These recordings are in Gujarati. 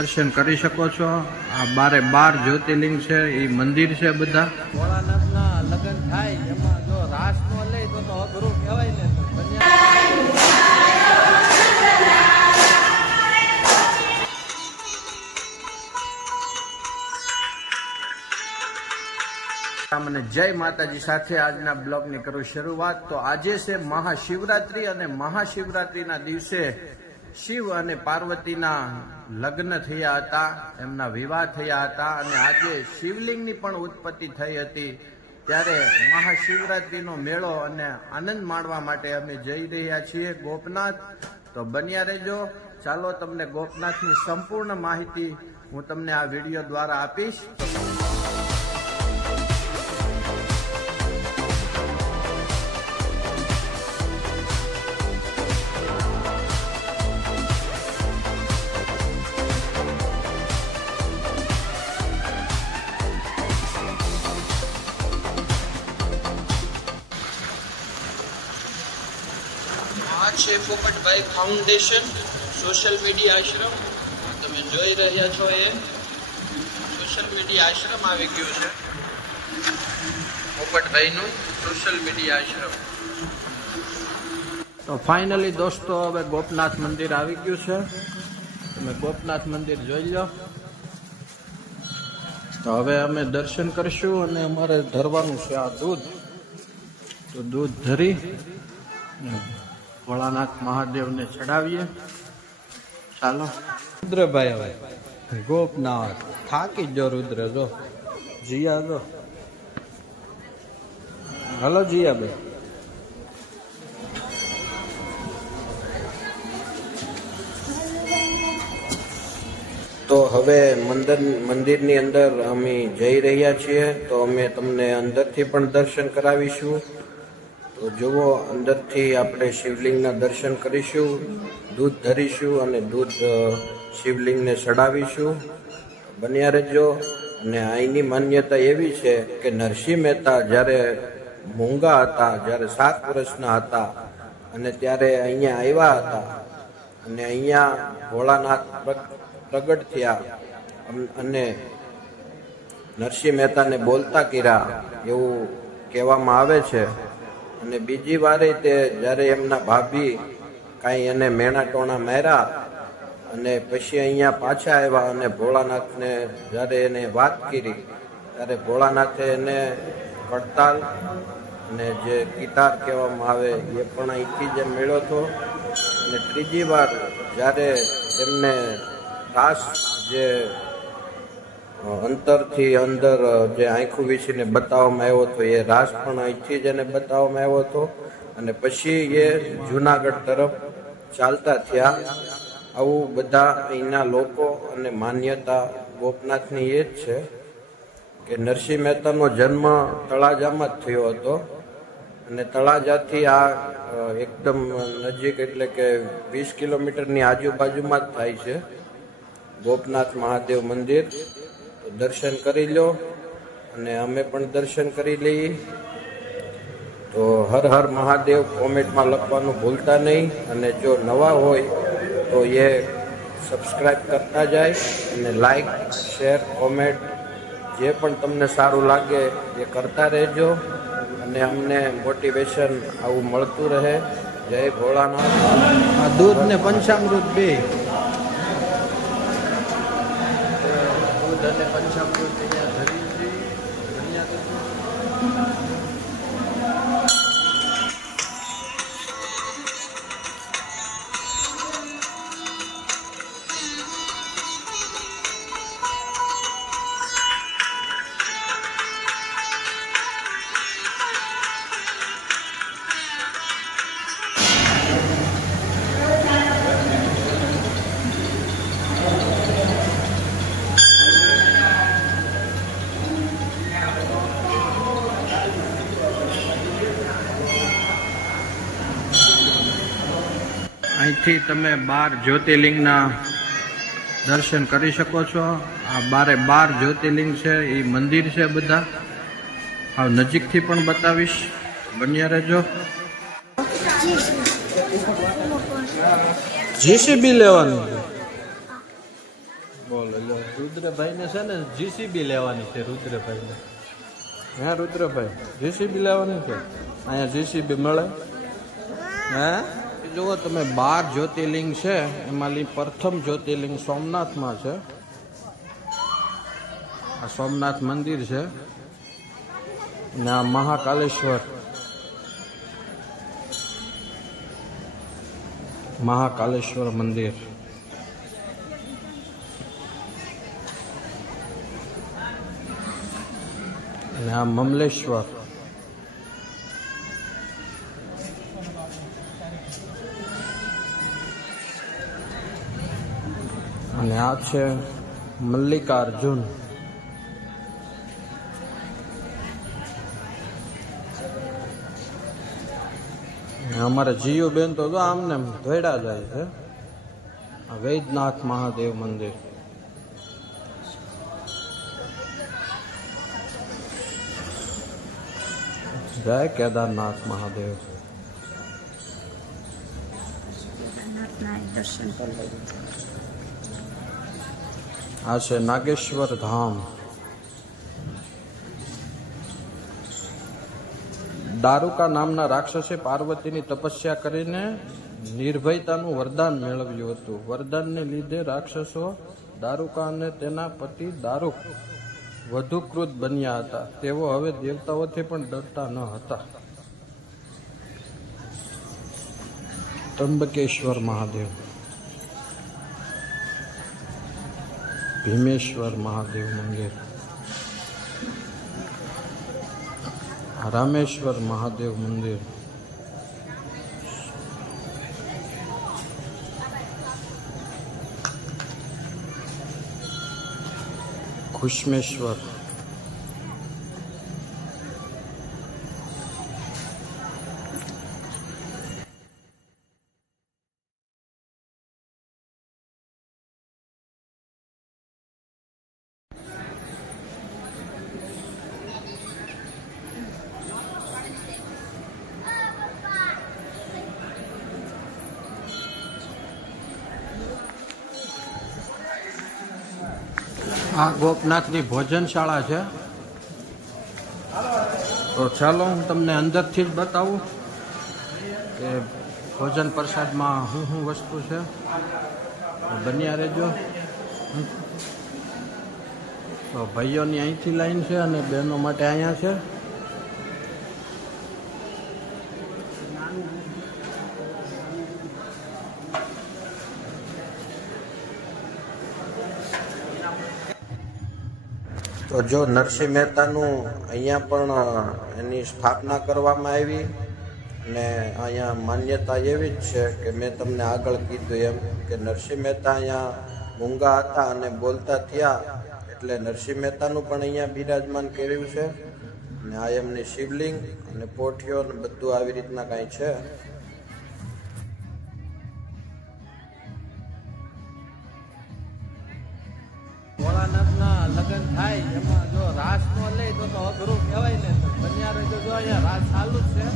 दर्शन करी सको छो। आ 12 ज्योतिर्लिंग छे, ई मंदिर छे बधा। भोलानाथना लग्न थाय एमां जो रास नो લે તો અઘરું કહેવાય ને। મને જય માતાજી સાથે આજના બ્લોગની કરું શરૂઆત। તો આજે છે મહાશિવરાત્રી અને મહાશિવરાત્રીના દિવસે શિવ અને પાર્વતીના લગ્ન થયા હતા, એમના વિવાહ થયા હતા અને આજે શિવલિંગની પણ ઉત્પત્તિ થઈ હતી। ત્યારે મહાશિવરાત્રીનો મેળો અને આનંદ માણવા માટે અમે જઈ રહ્યા છીએ ગોપનાથ। તો બન્યા રહેજો। ચાલો તમને ગોપનાથની સંપૂર્ણ માહિતી હું તમને આ વિડીયો દ્વારા આપીશ। છે પોપટભાઈ ફાઉન્ડેશન સોશિયલ મીડિયા આશ્રમ। તમે જોઈ રહ્યા છો એ સોશિયલ મીડિયા આશ્રમ આવી ગયું છે, પોપટભાઈનું સોશિયલ મીડિયા આશ્રમ। તો ફાઇનલી દોસ્તો હવે ગોપનાથ મંદિર આવી ગયું છે, તમે ગોપનાથ મંદિર જોઈ લો। તો હવે અમે દર્શન કરશું અને અમારે ધરવાનું છે આ દૂધ। તો દૂધ ધરી ભોળાનાથ મહાદેવને ચડાવીએ। ચાલો રુદ્રભાઈ હવે ગોપનાથ થાકી જો રુદ્ર જો જીયા જો હલો જીયા ભાઈ। તો હવે મંદિરની અંદર અમે જઈ રહ્યા છીએ, તો અમે તમને અંદરથી પણ દર્શન કરાવીશું। તો જુઓ, અંદરથી આપણે શિવલિંગના દર્શન કરીશું, દૂધ ધરીશું અને દૂધ શિવલિંગને ચડાવીશું। બન્યા રહેજો। અને અહીંની માન્યતા એવી છે કે નરસિંહ મહેતા જ્યારે મૂંગા હતા, જ્યારે 7 વર્ષના હતા અને ત્યારે અહીંયા આવ્યા હતા અને અહીંયા ભોળાનાથ પ્રગટ થયા અને નરસિંહ મહેતાને બોલતા કર્યા એવું કહેવામાં આવે છે। અને બીજી વારે તે જ્યારે એમના ભાભી કાંઈ એને મેણા ટોણા માર્યા અને પછી અહીંયા પાછા આવ્યા અને ભોળાનાથને જ્યારે એને વાત કરી ત્યારે ભોળાનાથે એને કડતાલ અને જે કિતાર કહેવામાં આવે એ પણ અહીંથી જ મેળ્યો હતો। અને ત્રીજી વાર જ્યારે એમને રાસ જે અંતરથી અંદર જે આંખું વીસીને બતાવવામાં આવ્યો હતો એ રાસ પણ અહીંથી જ એને બતાવવામાં આવ્યો હતો અને પછી એ જુનાગઢ તરફ ચાલતા થયા। આવું બધા અહીંના લોકો અને માન્યતા ગોપનાથની એ જ છે કે નરસિંહ મહેતાનો જન્મ તળાજામાં જ થયો હતો અને તળાજાથી આ એકદમ નજીક એટલે કે 20 કિલોમીટરની આજુબાજુમાં જ થાય છે ગોપનાથ મહાદેવ મંદિર। દર્શન કરી લો અને અમે પણ દર્શન કરી લઈએ। તો હર હર મહાદેવ કોમેન્ટમાં લખવાનું ભૂલતા નહીં અને જો નવા હોય તો એ સબસ્ક્રાઈબ કરતા જાય અને લાઈક શેર કોમેન્ટ જે પણ તમને સારું લાગે એ કરતા રહેજો અને અમને મોટિવેશન આવું મળતું રહે। જય ભોળાનાથ। આ દૂધ ને પંચામૃત બે અને પંચામૃત અહીંયા ધરી છે। અહીંથી તમે 12 જ્યોતિર્લિંગના દર્શન કરી શકો છો। આ 12 જ્યોતિર્લિંગ છે, એ મંદિર છે બધા। આ નજીકથી પણ બતાવીશ, બન્યા રહેજો। જીસીબી લેવાનું બોલો લો રુદ્રભાઈ ને છે ને જીસીબી લેવાની છે રુદ્રભાઈ ને હે રુદ્રભાઈ જીસીબી લેવાની છે અહીંયા જીસીબી મળે હે જુઓ તમે 12 જ્યોતિર્લિંગ છે એમાંની પ્રથમ જ્યોતિર્લિંગ સોમનાથમાં છે આ સોમનાથ મંદિર છે ને આ મહાકાલેશ્વર મંદિર અને આ મમલેશ્વર અને આ છે મલ્લિકાર્જુન અમારા જીયુ બેન તો આમને ધોયડા જાય છે આ વૈદ્યનાથ મહાદેવ મંદિર જય કેદારનાથ મહાદેવ આ છે નાગેશ્વર ધામ દારૂકા નામના રાક્ષસે પાર્વતીની તપસ્યા કરીને નિર્ભયતાનું વરદાન મેળવ્યું હતું. વરદાનને લીધે રાક્ષસો દારૂકા અને તેના પતિ દારૂક વધુ ક્રુદ્ધ બન્યા હતા. તેઓ હવે દેવતાઓથી પણ ડરતા ન હતા. ત્રંબકેશ્વર મહાદેવ, ભીમેશ્વર મહાદેવ મંદિર, રામેશ્વર મહાદેવ મંદિર, ઘુષ્મેશ્વર, આ ગોપનાથની ભોજનશાળા છે. તો ચાલો હું તમને અંદરથી જ બતાવું કે ભોજન પ્રસાદમાં શું વસ્તુ છે. બન્યા રહેજો. તો ભાઈઓની અહીંથી લાઈન છે અને બહેનો માટે અહીંયા છે. તો જો નરસિંહ મહેતાનું અહીંયા પણ એની સ્થાપના કરવામાં આવી ને અહીંયા માન્યતા એવી જ છે કે મેં તમને આગળ કીધું એમ કે નરસિંહ મહેતા અહીંયા મૂંગા હતા અને બોલતા થયા એટલે નરસિંહ મહેતાનું પણ અહીંયા બિરાજમાન કર્યું છે. ને આ એમની શિવલિંગ અને પોઠીઓ ને બધું આવી રીતના કાંઈ છે. ભોળાનાથના લગ્ન થાય એમાં જો રાસ નો લે તો અઘરું કહેવાય ને. બન્યા રહેજો. જો અહીંયા રાસ ચાલુ જ છે.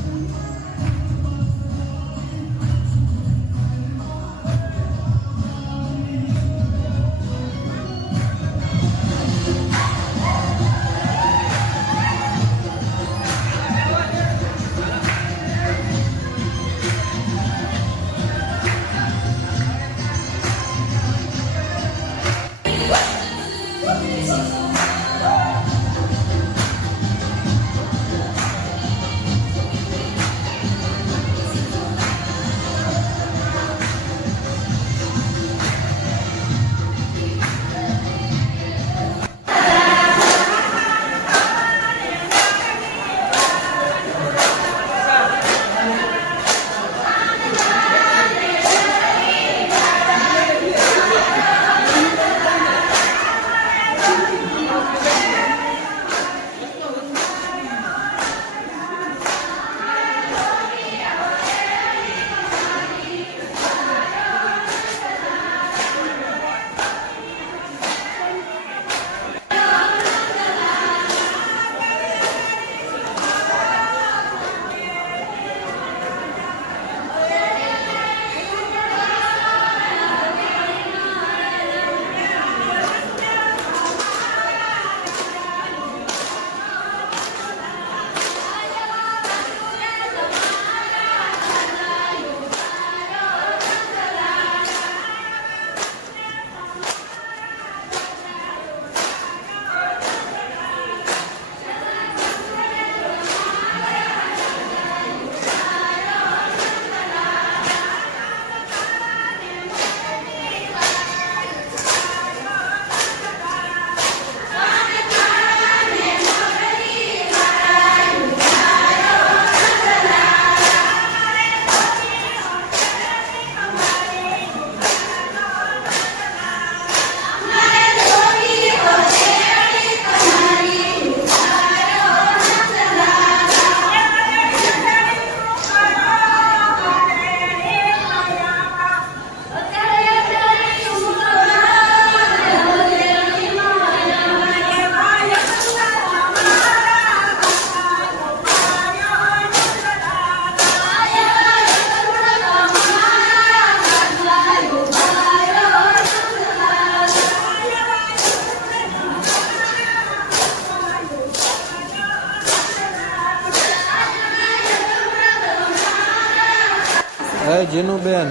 જીનુબેન,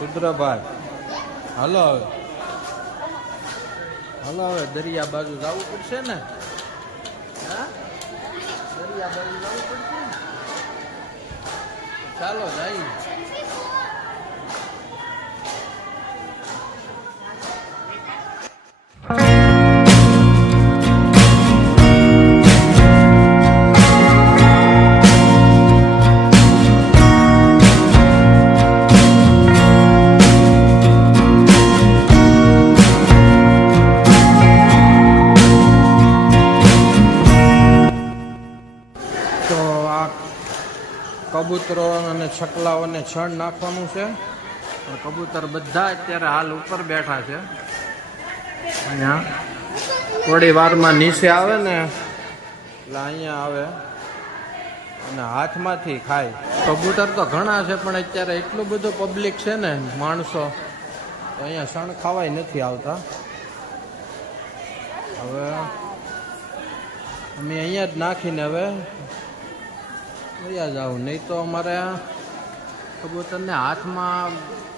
રુદ્રભાઈ, હાલો હવે, હાલો હવે દરિયા બાજુ જવું પડશે ને? હા, દરિયા બાજુ જવું પડશે ને? ચાલો જઈએ. કબૂતરો અને છકલાઓને છણ નાખવાનું છે. કબૂતર બધા અત્યારે હાલ ઉપર બેઠા છે. અહીંયા થોડી વારમાં નીચે આવે ને એટલે અહીંયા આવે અને હાથમાંથી ખાય. કબૂતર તો ઘણા છે પણ અત્યારે એટલું બધું પબ્લિક છે ને, માણસો, તો અહીંયા છણ ખાવાય નથી આવતા. હવે અમે અહીંયા જ નાખીને હવે જાવ, નહીં તો અમારે કબૂતરને હાથમાં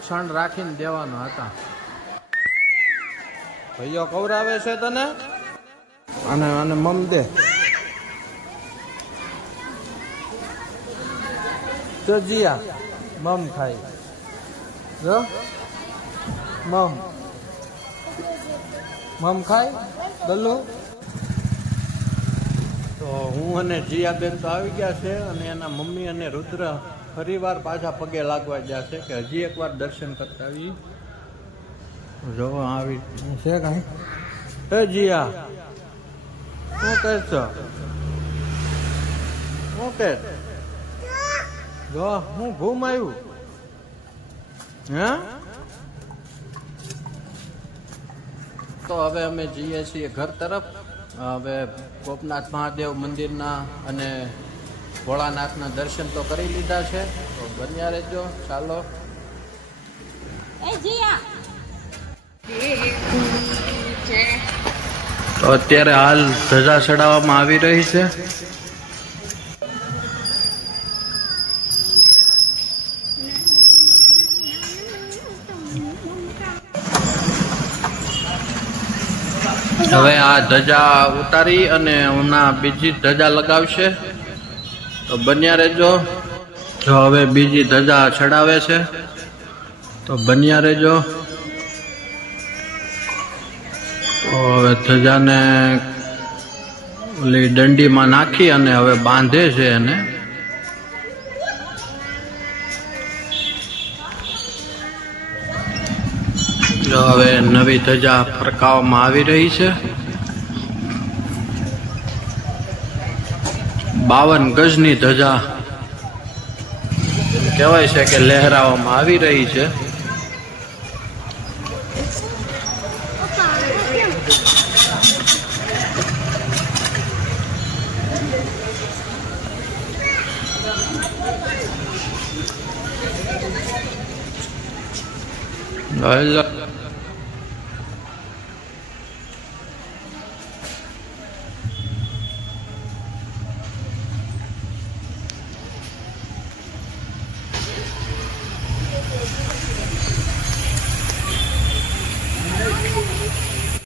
છણ રાખીને દેવાના હતા. ભાઈઓ કવરાવે છે તને, અને આને મમ દે. તો જીયા મમ ખાય, જો મમ ખાય ગલ્લુ. તો હું અને જીયાબેન તો આવી ગયા છે, અને એના મમ્મી અને રુદ્ર ફરીવાર પાછા પગે લાગવા ગયા છે કે હજી એકવાર દર્શન કરતા આવી. જો આવી છે કાંઈ? હે જીયા, શું કહેશો? શું કહે? જો હું ઘૂમ આવ્યું. હે, તો હવે અમે જઈએ છીએ ઘર તરફ. હવે ગોપનાથ મહાદેવ મંદિરના અને ભોળાનાથના દર્શન તો કરી લીધા છે, તો બન્યા રહેજો. ચાલો. તો અત્યારે હાલ ધજા ચડાવવામાં આવી રહી છે. હવે આ ધજા ઉતારી અને હમણાં બીજી ધજા લગાવશે, તો બન્યા રહેજો. જો હવે બીજી ધજા ચડાવે છે, તો બન્યા રહેજો. તો હવે ધજાને ઓલી દંડીમાં નાખી અને હવે બાંધે છે એને. જો હવે નવી ધજા ફરકાવવામાં આવી રહી છે. 52 ગજની ધજા કહેવાય છે કે લહેરાવવામાં આવી રહી છે.